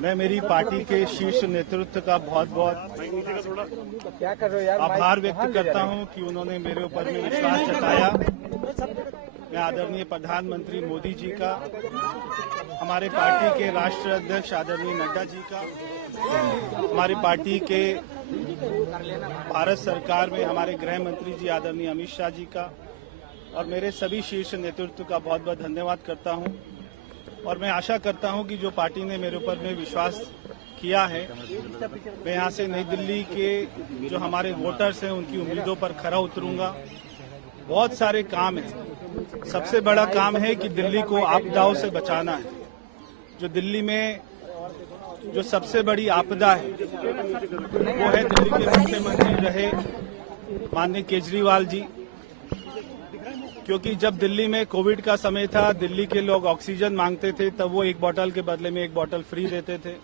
मैं मेरी पार्टी के शीर्ष नेतृत्व का बहुत बहुत आभार व्यक्त करता हूं कि उन्होंने मेरे ऊपर में विश्वास जताया। मैं आदरणीय प्रधानमंत्री मोदी जी का, हमारे पार्टी के राष्ट्रीय अध्यक्ष आदरणीय नड्डा जी का, हमारी पार्टी के भारत सरकार में हमारे गृह मंत्री जी आदरणीय अमित शाह जी का और मेरे सभी शीर्ष नेतृत्व का बहुत बहुत धन्यवाद करता हूं। और मैं आशा करता हूं कि जो पार्टी ने मेरे ऊपर में विश्वास किया है, मैं यहां से नई दिल्ली के जो हमारे वोटर्स हैं उनकी उम्मीदों पर खरा उतरूंगा। बहुत सारे काम हैं। सबसे बड़ा काम है कि दिल्ली को आपदाओं से बचाना है। जो दिल्ली में जो सबसे बड़ी आपदा है वो है दिल्ली के मुख्यमंत्री रहे माननीय केजरीवाल जी, क्योंकि जब दिल्ली में कोविड का समय था, दिल्ली के लोग ऑक्सीजन मांगते थे, तब वो एक बोतल के बदले में एक बोतल फ्री देते थे।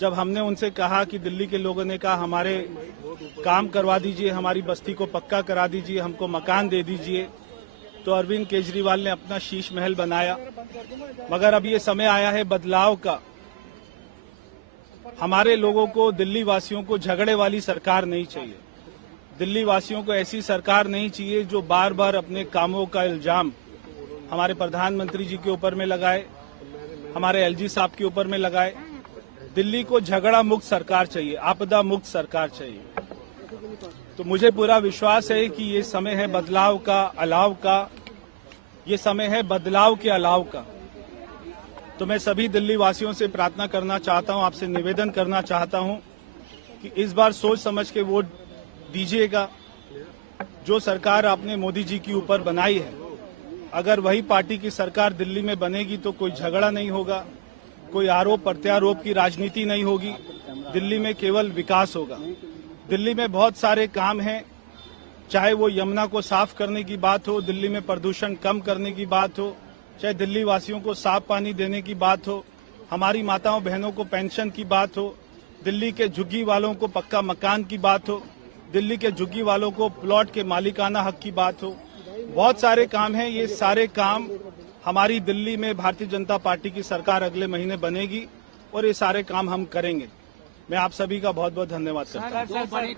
जब हमने उनसे कहा कि दिल्ली के लोगों ने कहा हमारे काम करवा दीजिए, हमारी बस्ती को पक्का करा दीजिए, हमको मकान दे दीजिए, तो अरविंद केजरीवाल ने अपना शीश महल बनाया। मगर अब ये समय आया है बदलाव का। हमारे लोगों को, दिल्ली वासियों को झगड़े वाली सरकार नहीं चाहिए। दिल्ली वासियों को ऐसी सरकार नहीं चाहिए जो बार बार अपने कामों का इल्जाम हमारे प्रधानमंत्री जी के ऊपर में लगाए, हमारे एलजी साहब के ऊपर में लगाए। दिल्ली को झगड़ा मुक्त सरकार चाहिए, आपदा मुक्त सरकार चाहिए। तो मुझे पूरा विश्वास है कि ये समय है बदलाव का, अलाव का। ये समय है बदलाव के अलाव का। तो मैं सभी दिल्ली वासियों से प्रार्थना करना चाहता हूं, आपसे निवेदन करना चाहता हूं कि इस बार सोच समझ के वोट दीजिएगा। जो सरकार आपने मोदी जी के ऊपर बनाई है, अगर वही पार्टी की सरकार दिल्ली में बनेगी तो कोई झगड़ा नहीं होगा, कोई आरोप प्रत्यारोप की राजनीति नहीं होगी। दिल्ली में केवल विकास होगा। दिल्ली में बहुत सारे काम हैं, चाहे वो यमुना को साफ करने की बात हो, दिल्ली में प्रदूषण कम करने की बात हो, चाहे दिल्ली वासियों को साफ पानी देने की बात हो, हमारी माताओं बहनों को पेंशन की बात हो, दिल्ली के झुग्गी वालों को पक्का मकान की बात हो, दिल्ली के झुग्गी वालों को प्लॉट के मालिकाना हक की बात हो। बहुत सारे काम हैं। ये सारे काम हमारी दिल्ली में भारतीय जनता पार्टी की सरकार अगले महीने बनेगी और ये सारे काम हम करेंगे। मैं आप सभी का बहुत बहुत धन्यवाद करता हूँ।